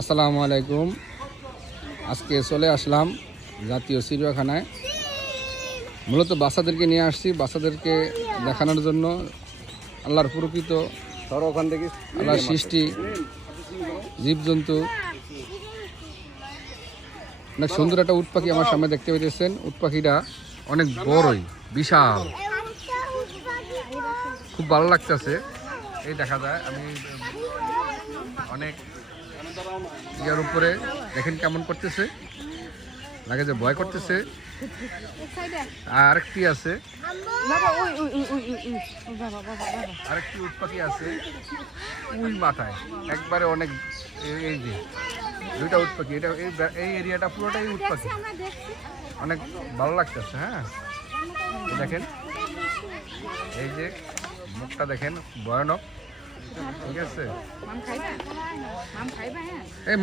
আসসালামু আলাইকুম। আজকে চলে আসলাম জাতীয় চিড়িয়াখানায়। মূলত বাচ্চাদেরকে নিয়ে আসছি, বাচ্চাদেরকে দেখানোর জন্য আল্লাহর প্রকৃত আল্লাহর সৃষ্টি জীবজন্তু। অনেক সুন্দর একটা উট পাখি আমার সামনে দেখতে পেয়েছেন। উট পাখিটা অনেক বড়ই, বিশাল, খুব ভালো লাগতেছে। এই দেখা যায় আমি অনেক ইয়ার উপরে দেখেন কেমন করতেছে, লাগে যে ভয় করতেছে। আরেকটি আছে, আরেকটি উট পাখি আছে ওই মাথায় একবারে অনেক। এই যে দুইটা উট পাখি, এটা এই এরিয়াটা পুরোটাই উট পাখি, অনেক ভালো লাগতেছে। হ্যাঁ, দেখেন এই যে মুখটা দেখেন, ভয়ানক। ঠিক আছে, এই